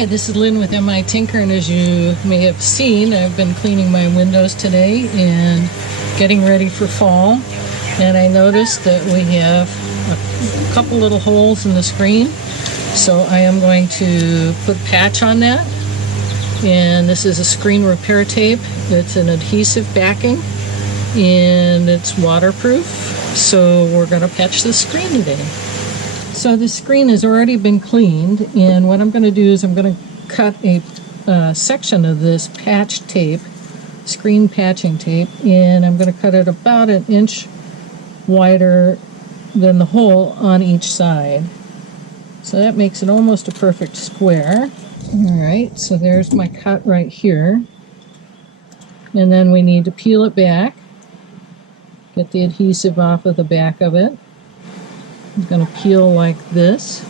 Hi, this is Lynn with MI Tinker, and as you may have seen, I've been cleaning my windows today and getting ready for fall. And I noticed that we have a couple little holes in the screen, so I am going to put patch on that. And this is a screen repair tape. It's an adhesive backing and it's waterproof, so we're going to patch the screen today. So the screen has already been cleaned, and what I'm going to do is I'm going to cut a section of this patch tape, screen patching tape, and I'm going to cut it about 1 inch wider than the hole on each side. So that makes it almost a perfect square. Alright, so there's my cut right here. And then we need to peel it back, get the adhesive off of the back of it. I'm going to peel like this.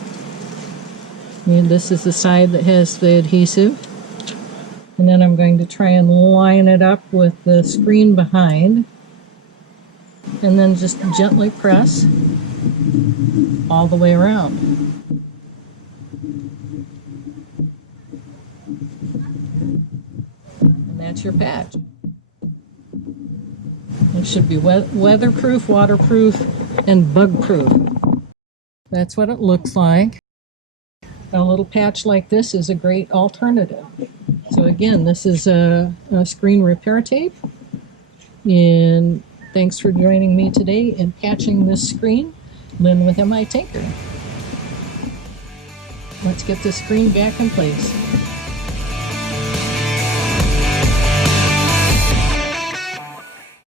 And this is the side that has the adhesive. And then I'm going to try and line it up with the screen behind. And then just gently press all the way around. And that's your patch. It should be weatherproof, waterproof, and bug-proof. That's what it looks like. A little patch like this is a great alternative. So again, this is a screen repair tape. And thanks for joining me today in patching this screen. Lynn with MI Tinker. Let's get the screen back in place.